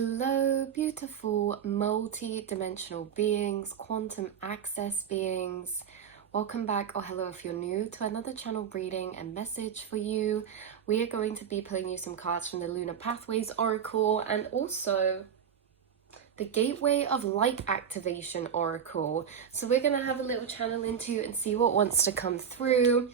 Hello, beautiful multi-dimensional beings, quantum access beings. Welcome back, or hello if you're new, to another channel reading and message for you. We are going to be pulling you some cards from the Lunar Pathways Oracle and also the Gateway of Light Activation Oracle. So we're going to have a little channel into and see what wants to come through.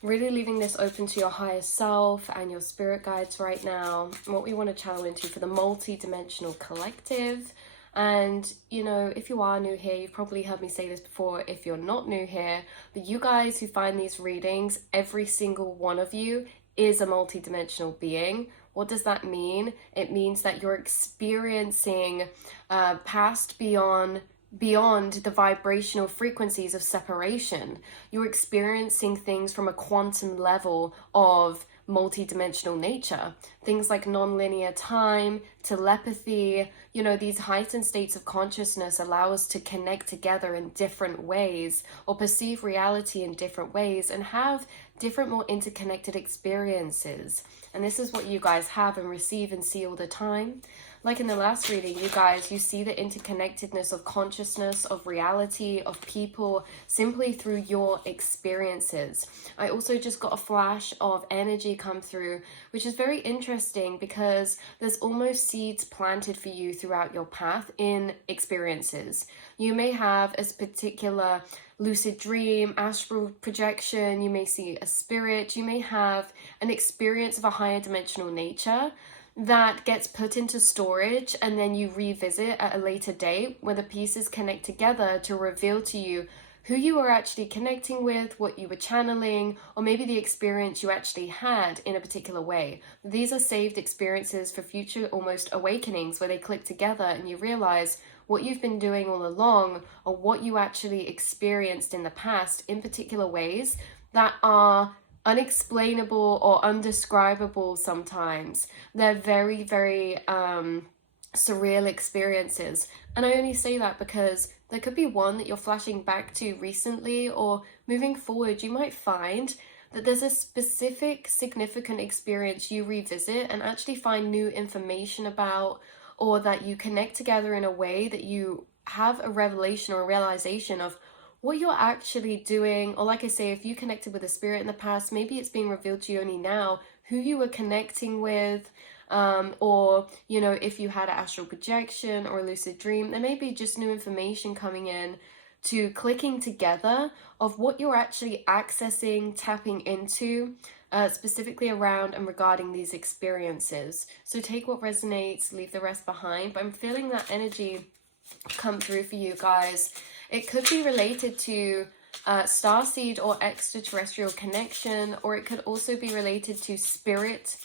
Really leaving this open to your higher self and your spirit guides right now, what we want to channel into for the multi-dimensional collective. And you know, if you are new here, you've probably heard me say this before if you're not new here, but you guys who find these readings, every single one of you is a multi-dimensional being. What does that mean? It means that you're experiencing past, beyond the vibrational frequencies of separation. You're experiencing things from a quantum level of multidimensional nature. Things like non-linear time, telepathy, you know, these heightened states of consciousness allow us to connect together in different ways or perceive reality in different ways and have different, more interconnected experiences. And this is what you guys have and receive and see all the time. Like in the last reading, you guys, you see the interconnectedness of consciousness, of reality, of people, simply through your experiences. I also just got a flash of energy come through, which is very interesting because there's almost seeds planted for you throughout your path in experiences. You may have a particular lucid dream, astral projection, you may see a spirit, you may have an experience of a higher dimensional nature that gets put into storage and then you revisit at a later date where the pieces connect together to reveal to you who you were actually connecting with, what you were channeling, or maybe the experience you actually had in a particular way. These are saved experiences for future almost awakenings where they click together and you realize what you've been doing all along or what you actually experienced in the past in particular ways that are unexplainable or undescribable sometimes. They're very, very surreal experiences. And I only say that because there could be one that you're flashing back to recently, or moving forward, you might find that there's a specific significant experience you revisit and actually find new information about, or that you connect together in a way that you have a revelation or a realization of what you're actually doing. Or like I say, if you connected with a spirit in the past, maybe it's being revealed to you only now who you were connecting with, or you know, if you had an astral projection or a lucid dream, there may be just new information coming in to clicking together of what you're actually accessing, tapping into, specifically around and regarding these experiences. So take what resonates, leave the rest behind. But I'm feeling that energy come through for you guys. It could be related to starseed or extraterrestrial connection, or it could also be related to spirit,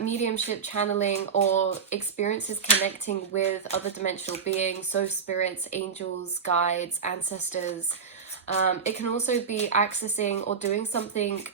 mediumship channeling, or experiences connecting with other dimensional beings, so spirits, angels, guides, ancestors. It can also be accessing or doing something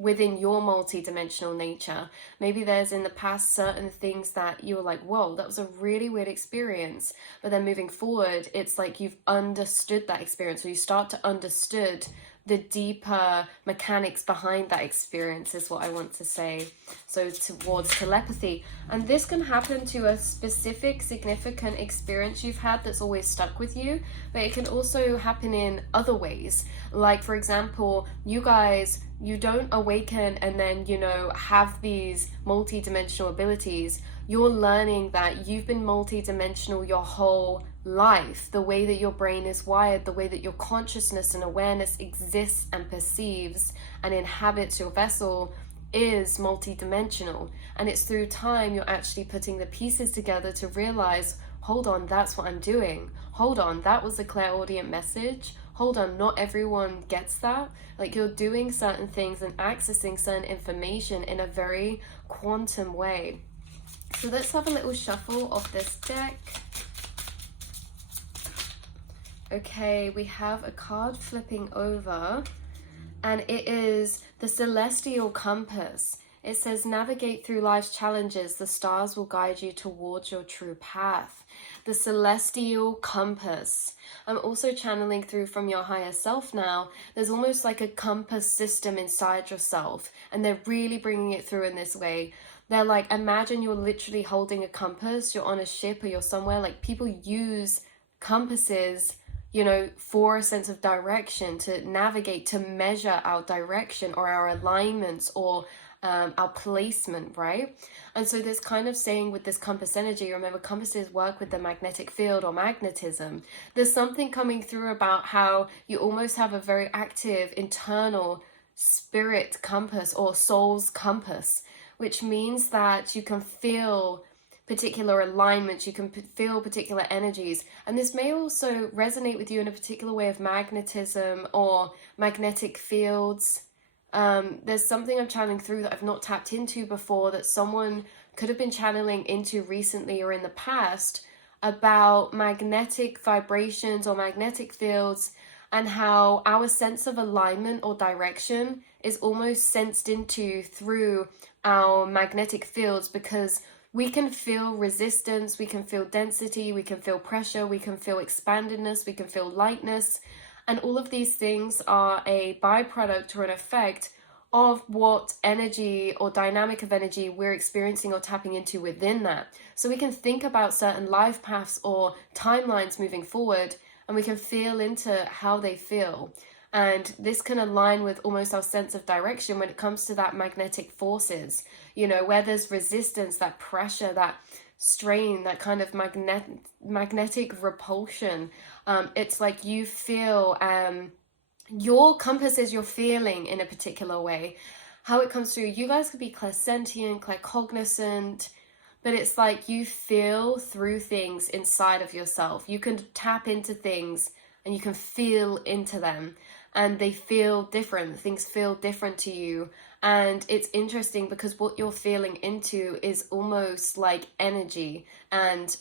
within your multi-dimensional nature. Maybe there's in the past certain things that you were like, whoa, that was a really weird experience, but then moving forward, it's like you've understood that experience, or you start to understood the deeper mechanics behind that experience, is what I want to say. So towards telepathy. And this can happen to a specific significant experience you've had that's always stuck with you, but it can also happen in other ways. Like, for example, you guys, you don't awaken and then, you know, have these multi-dimensional abilities. You're learning that you've been multi-dimensional your whole life. The way that your brain is wired, the way that your consciousness and awareness exists and perceives and inhabits your vessel is multi-dimensional. And it's through time you're actually putting the pieces together to realize, hold on, that's what I'm doing. Hold on, that was a clairaudient message. Hold on, not everyone gets that. Like, you're doing certain things and accessing certain information in a very quantum way. So let's have a little shuffle of this deck. Okay, we have a card flipping over, and it is the Celestial Compass. It says, navigate through life's challenges. The stars will guide you towards your true path. The Celestial Compass. I'm also channeling through from your higher self now. There's almost like a compass system inside yourself, and they're really bringing it through in this way. They're like, imagine you're literally holding a compass, you're on a ship or you're somewhere. Like, people use compasses, you know, for a sense of direction, to navigate, to measure our direction or our alignments or our placement, right? And so this kind of saying with this compass energy, remember compasses work with the magnetic field or magnetism. There's something coming through about how you almost have a very active internal spirit compass or soul's compass, which means that you can feel particular alignments, you can feel particular energies, and this may also resonate with you in a particular way of magnetism or magnetic fields. There's something I'm channeling through that I've not tapped into before, that someone could have been channeling into recently or in the past, about magnetic vibrations or magnetic fields, and how our sense of alignment or direction is almost sensed into through our magnetic fields, because we can feel resistance, we can feel density, we can feel pressure, we can feel expandedness, we can feel lightness. And all of these things are a byproduct or an effect of what energy or dynamic of energy we're experiencing or tapping into within that. So we can think about certain life paths or timelines moving forward, and we can feel into how they feel. And this can align with almost our sense of direction when it comes to that magnetic forces, you know, where there's resistance, that pressure, that strain, that kind of magnetic repulsion. It's like you feel your compass is you're feeling in a particular way. How it comes through, you guys could be clairsentient, claircognizant, but it's like you feel through things inside of yourself. You can tap into things and you can feel into them, and they feel different. Things feel different to you. And it's interesting because what you're feeling into is almost like energy, and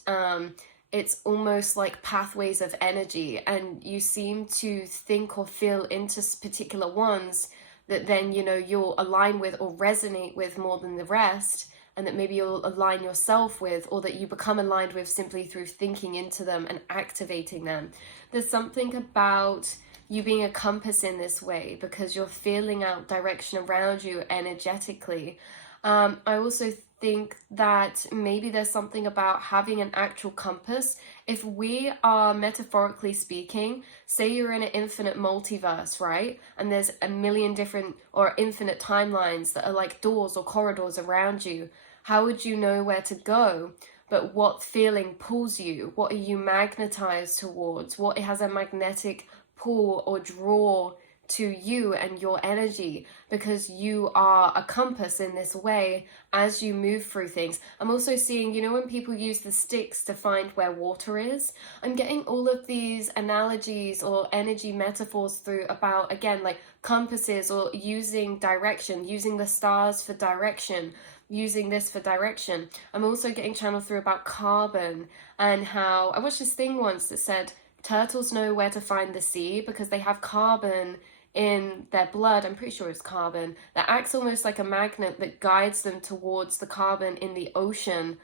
it's almost like pathways of energy, and you seem to think or feel into particular ones that then, you know, you'll align with or resonate with more than the rest, and that maybe you'll align yourself with, or that you become aligned with simply through thinking into them and activating them. There's something about you being a compass in this way because you're feeling out direction around you energetically. I also think that maybe there's something about having an actual compass. If we are metaphorically speaking, say you're in an infinite multiverse, right? And there's a million different or infinite timelines that are like doors or corridors around you. How would you know where to go? But what feeling pulls you? What are you magnetized towards? What has a magnetic pull or draw to you and your energy, because you are a compass in this way as you move through things. I'm also seeing, you know, when people use the sticks to find where water is, I'm getting all of these analogies or energy metaphors through about, again, like compasses, or using direction, using the stars for direction, using this for direction. I'm also getting channeled through about carbon, and how I watched this thing once that said turtles know where to find the sea because they have carbon in their blood. I'm pretty sure it's carbon that acts almost like a magnet that guides them towards the carbon in the ocean,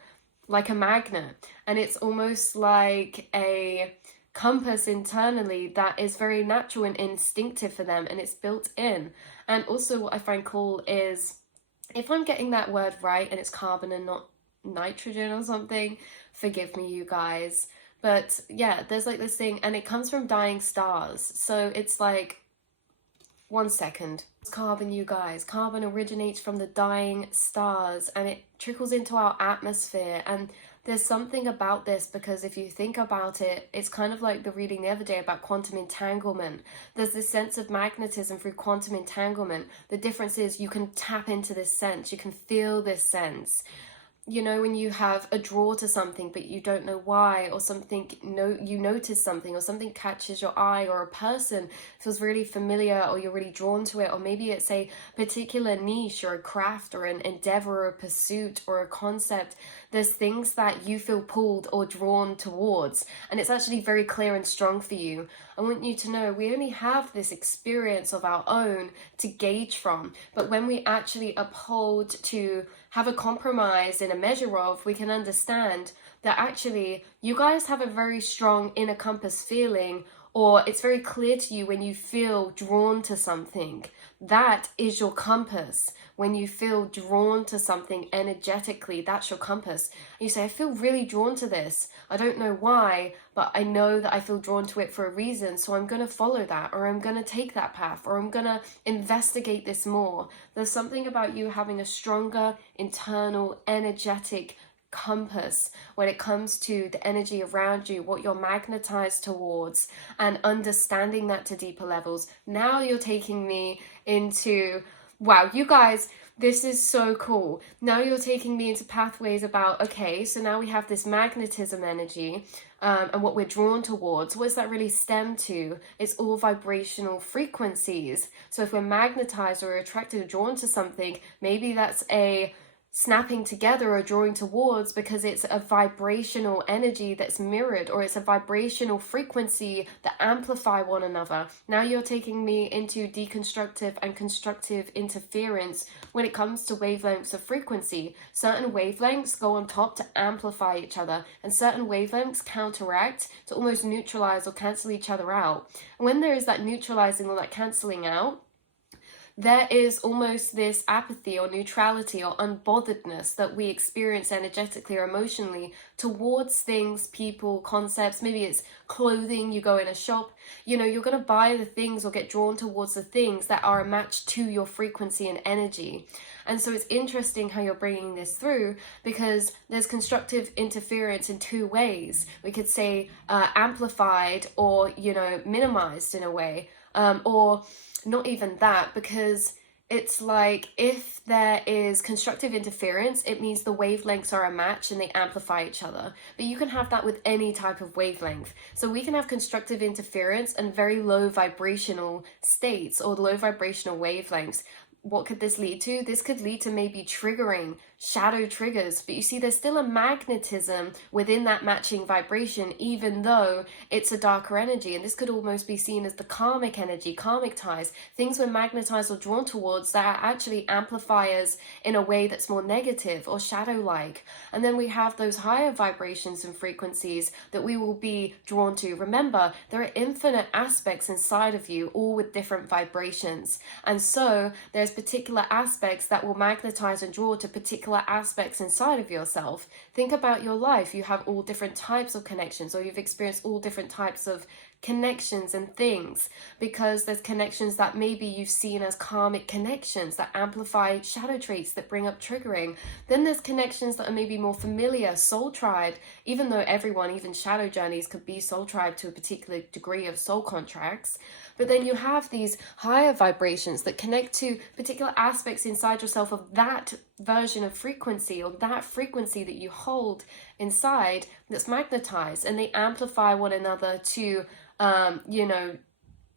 like a magnet. And it's almost like a compass internally that is very natural and instinctive for them, and it's built in. And also what I find cool is, if I'm getting that word right and it's carbon and not nitrogen or something, forgive me, you guys. But yeah, there's like this thing, and it comes from dying stars. So it's like, 1 second. Carbon, you guys. Carbon originates from the dying stars, and it trickles into our atmosphere. And there's something about this, because if you think about it, it's kind of like the reading the other day about quantum entanglement. There's this sense of magnetism through quantum entanglement. The difference is you can tap into this sense. You can feel this sense. You know, when you have a draw to something but you don't know why, or something, you notice something, or something catches your eye, or a person feels really familiar, or you're really drawn to it, or maybe it's a particular niche or a craft or an endeavor or a pursuit or a concept. There's things that you feel pulled or drawn towards, and it's actually very clear and strong for you. I want you to know we only have this experience of our own to gauge from, but when we actually uphold to have a compromise in a measure of, we can understand that actually you guys have a very strong inner compass feeling or it's very clear to you when you feel drawn to something. That is your compass. When you feel drawn to something energetically, that's your compass. And you say, I feel really drawn to this. I don't know why, but I know that I feel drawn to it for a reason. So I'm going to follow that, or I'm going to take that path, or I'm going to investigate this more. There's something about you having a stronger internal energetic compass when it comes to the energy around you, what you're magnetized towards, and understanding that to deeper levels. Now you're taking me into, wow, you guys, this is so cool. Now you're taking me into pathways about, okay, so now we have this magnetism energy, and what we're drawn towards. What does that really stem to? It's all vibrational frequencies. So if we're magnetized or attracted or drawn to something, maybe that's a snapping together or drawing towards because it's a vibrational energy that's mirrored, or it's a vibrational frequency that amplify one another. Now you're taking me into deconstructive and constructive interference when it comes to wavelengths of frequency. Certain wavelengths go on top to amplify each other, and certain wavelengths counteract to almost neutralize or cancel each other out. And when there is that neutralizing or that canceling out, there is almost this apathy or neutrality or unbotheredness that we experience energetically or emotionally towards things, people, concepts. Maybe it's clothing, you go in a shop, you know, you're going to buy the things or get drawn towards the things that are a match to your frequency and energy. And so it's interesting how you're bringing this through, because there's constructive interference in two ways. We could say amplified or, you know, minimized in a way, or not even that, because it's like if there is constructive interference, it means the wavelengths are a match and they amplify each other. But you can have that with any type of wavelength. So we can have constructive interference and very low vibrational states or low vibrational wavelengths. What could this lead to? This could lead to maybe triggering, shadow triggers, but you see there's still a magnetism within that matching vibration, even though it's a darker energy. And this could almost be seen as the karmic energy, karmic ties, things we're magnetized or drawn towards that are actually amplifiers in a way that's more negative or shadow-like. And then we have those higher vibrations and frequencies that we will be drawn to. Remember, there are infinite aspects inside of you, all with different vibrations. And so there's particular aspects that will magnetize and draw to particular aspects inside of yourself. Think about your life. You have all different types of connections, or you've experienced all different types of connections and things, because there's connections that maybe you've seen as karmic connections that amplify shadow traits that bring up triggering. Then there's connections that are maybe more familiar, soul tribe, even though everyone, even shadow journeys, could be soul tribe to a particular degree of soul contracts. But then you have these higher vibrations that connect to particular aspects inside yourself of that version of frequency, or that frequency that you hold inside that's magnetized, and they amplify one another to you know,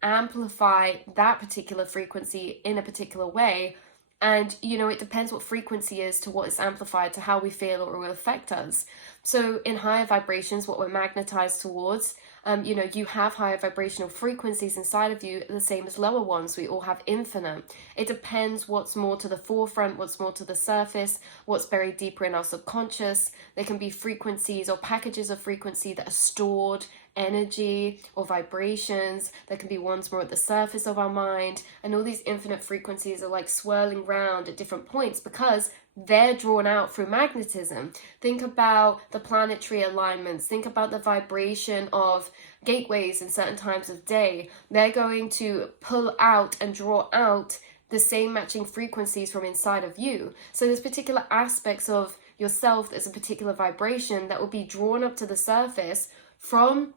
amplify that particular frequency in a particular way. And, you know, it depends what frequency is to what is amplified to how we feel or will affect us. So in higher vibrations, what we're magnetized towards, you know, you have higher vibrational frequencies inside of you, the same as lower ones. We all have infinite. It depends what's more to the forefront, what's more to the surface, what's buried deeper in our subconscious. There can be frequencies or packages of frequency that are stored, energy or vibrations. There can be ones more at the surface of our mind, and all these infinite frequencies are like swirling round at different points because they're drawn out through magnetism. Think about the planetary alignments. Think about the vibration of gateways in certain times of day. They're going to pull out and draw out the same matching frequencies from inside of you. So there's particular aspects of yourself that's a particular vibration that will be drawn up to the surface from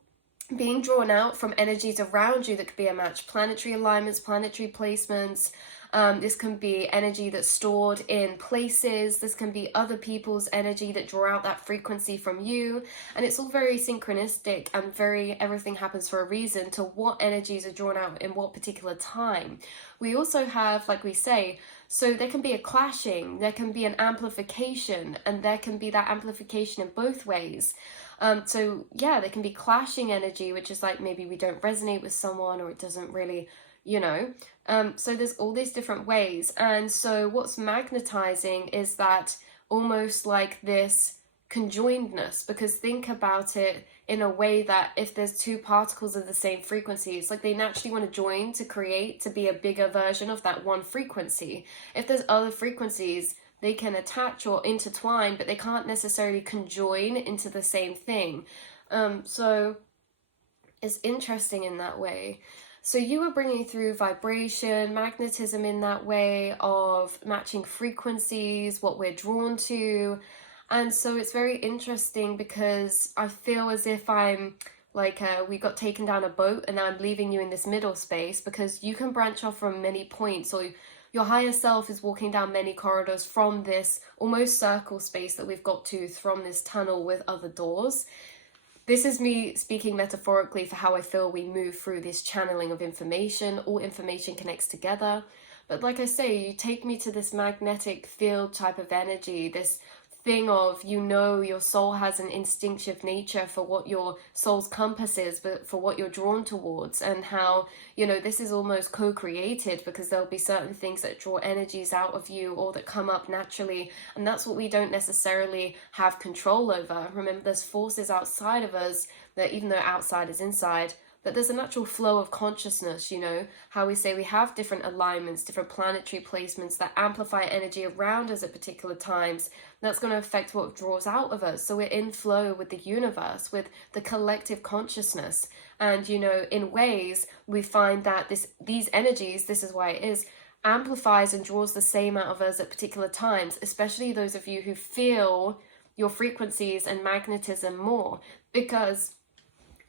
being drawn out from energies around you that could be a match. Planetary alignments, planetary placements. This can be energy that's stored in places. This can be other people's energy that draw out that frequency from you. And it's all very synchronistic and everything happens for a reason to what energies are drawn out in what particular time. We also have, like we say, so there can be a clashing, there can be an amplification, and there can be that amplification in both ways. So yeah, there can be clashing energy, which is like maybe we don't resonate with someone, or it doesn't really, you know. So there's all these different ways. And so what's magnetizing is that almost like this conjoinedness, because think about it in a way that if there's two particles of the same frequency, it's like they naturally want to join to create, to be a bigger version of that one frequency. If there's other frequencies, they can attach or intertwine, but they can't necessarily conjoin into the same thing. So it's interesting in that way. So you were bringing through vibration, magnetism in that way of matching frequencies, what we're drawn to. And so it's very interesting because I feel as if I'm like, we got taken down a boat and I'm leaving you in this middle space, because you can branch off from many points, or your higher self is walking down many corridors from this almost circle space that we've got to, from this tunnel with other doors. This is me speaking metaphorically for how I feel we move through this channeling of information. All information connects together. But like I say, you take me to this magnetic field type of energy, this thing of, your soul has an instinctive nature for what your soul's compass is, but for what you're drawn towards, and how, this is almost co-created, because there'll be certain things that draw energies out of you or that come up naturally, and that's what we don't necessarily have control over. Remember, there's forces outside of us that, even though outside is inside, but there's a natural flow of consciousness, how we say we have different alignments, different planetary placements that amplify energy around us at particular times. That's going to affect what draws out of us. So we're in flow with the universe, with the collective consciousness. And, in ways we find that these energies, this is why it is, amplifies and draws the same out of us at particular times, especially those of you who feel your frequencies and magnetism more, because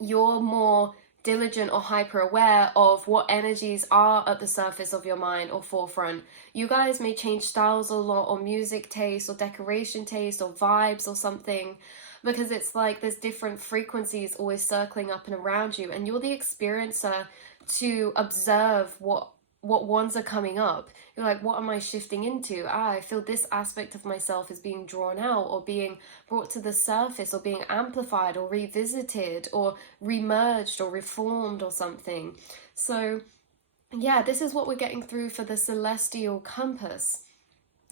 you're more diligent or hyper aware of what energies are at the surface of your mind or forefront. You guys may change styles a lot, or music taste or decoration taste or vibes or something, because it's like there's different frequencies always circling up and around you, and you're the experiencer to observe what ones are coming up. You're like, what am I shifting into? I feel this aspect of myself is being drawn out, or being brought to the surface, or being amplified or revisited or remerged or reformed or something. So yeah, this is what we're getting through for the celestial compass.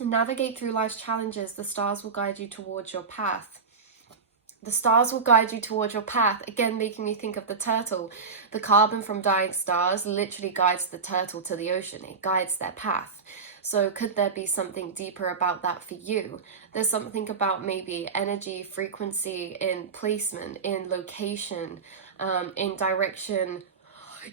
Navigate through life's challenges. The stars will guide you towards your path. The stars will guide you towards your path. Again, making me think of the turtle. The carbon from dying stars literally guides the turtle to the ocean. It guides their path. So could there be something deeper about that for you? There's something about maybe energy, frequency, in placement, in location, in direction.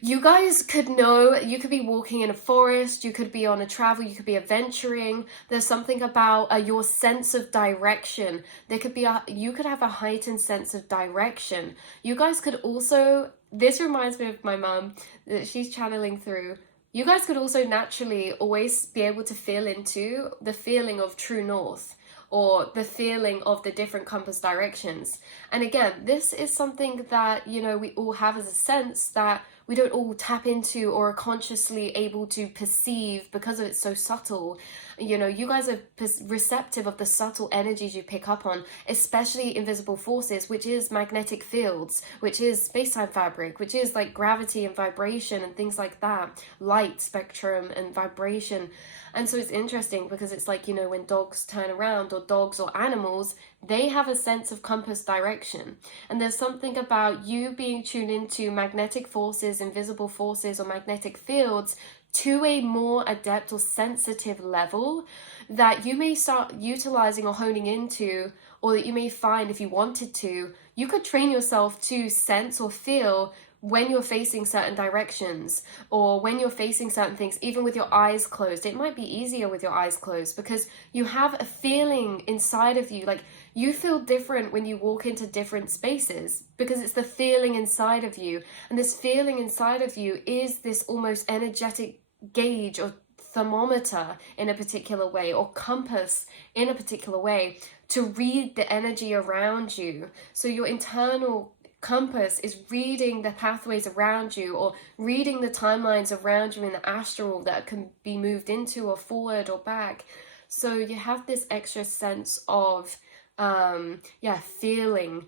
You guys could know, you could be walking in a forest, you could be on a travel, you could be adventuring. There's something about your sense of direction. There could be you could have a heightened sense of direction. You guys could also, this reminds me of my mum, that she's channeling through. You guys could also naturally always be able to feel into the feeling of true north, or the feeling of the different compass directions. And again, this is something that, we all have as a sense that we don't all tap into or are consciously able to perceive, because it's so subtle. You guys are receptive of the subtle energies you pick up on, especially invisible forces, which is magnetic fields, which is space-time fabric, which is like gravity and vibration and things like that, light spectrum and vibration. And so it's interesting because it's like, when dogs turn around, or dogs or animals, they have a sense of compass direction. And there's something about you being tuned into magnetic forces, invisible forces, or magnetic fields to a more adept or sensitive level that you may start utilizing or honing into, or that you may find, if you wanted to, you could train yourself to sense or feel when you're facing certain directions, or when you're facing certain things, even with your eyes closed. It might be easier with your eyes closed, because you have a feeling inside of you, like you feel different when you walk into different spaces, because it's the feeling inside of you. And this feeling inside of you is this almost energetic gauge or thermometer in a particular way, or compass in a particular way, to read the energy around you. So your internal compass is reading the pathways around you, or reading the timelines around you in the astral that can be moved into or forward or back. So you have this extra sense of feeling,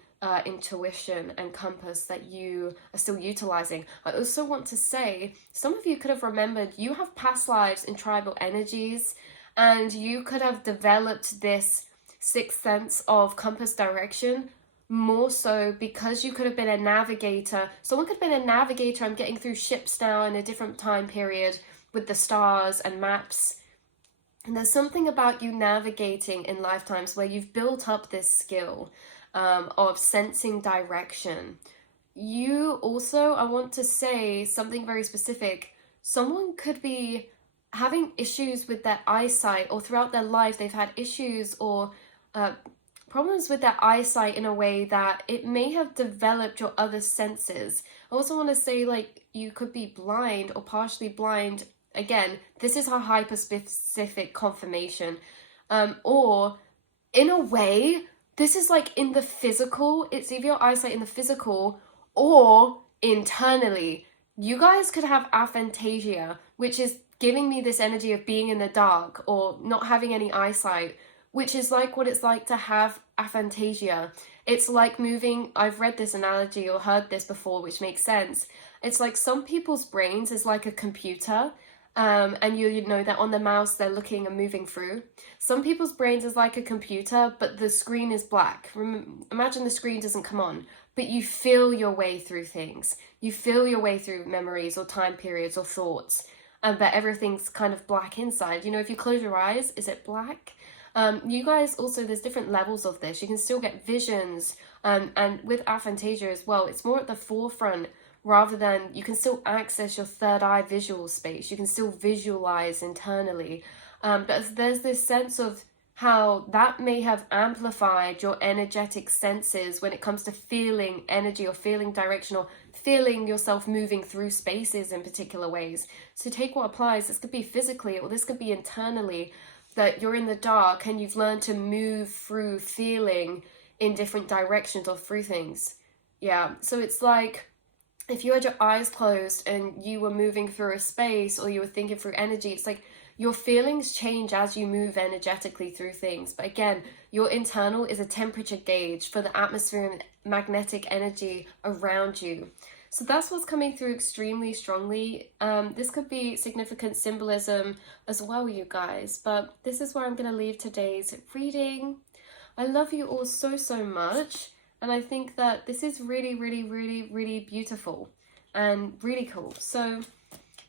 intuition and compass that you are still utilizing. I also want to say, some of you could have remembered you have past lives in tribal energies, and you could have developed this sixth sense of compass direction, more so because you could have been a navigator. Someone could have been a navigator. I'm getting through ships now in a different time period with the stars and maps. And there's something about you navigating in lifetimes where you've built up this skill of sensing direction. You also, I want to say something very specific. Someone could be having issues with their eyesight, or throughout their life they've had issues or problems with their eyesight in a way that it may have developed your other senses. I also want to say, like, you could be blind or partially blind. Again, this is a hyper-specific confirmation. Or in a way, this is like in the physical. It's either your eyesight in the physical or internally. You guys could have aphantasia, which is giving me this energy of being in the dark or not having any eyesight, which is like what it's like to have aphantasia. It's like moving, I've read this analogy or heard this before, which makes sense. It's like some people's brains is like a computer, and you know that on the mouse they're looking and moving through. Some people's brains is like a computer, but the screen is black. Imagine the screen doesn't come on, but you feel your way through things. You feel your way through memories or time periods or thoughts, but everything's kind of black inside. You know, if you close your eyes, is it black? You guys also, there's different levels of this. You can still get visions, and with aphantasia as well, it's more at the forefront rather than, you can still access your third eye visual space. You can still visualize internally. But there's this sense of how that may have amplified your energetic senses when it comes to feeling energy or feeling direction or feeling yourself moving through spaces in particular ways. So take what applies. This could be physically or this could be internally, that you're in the dark and you've learned to move through feeling in different directions or through things. Yeah, so it's like if you had your eyes closed and you were moving through a space or you were thinking through energy, it's like your feelings change as you move energetically through things. But again, your internal is a temperature gauge for the atmosphere and magnetic energy around you. So that's what's coming through extremely strongly. This could be significant symbolism as well, you guys. But this is where I'm going to leave today's reading. I love you all so, so much. And I think that this is really, really, really, really beautiful and really cool. So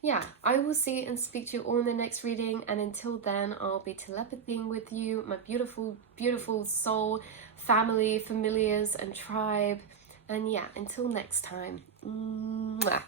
yeah, I will see and speak to you all in the next reading. And until then, I'll be telepathying with you, my beautiful, beautiful soul, family, familiars, and tribe. And yeah, until next time. Mwah.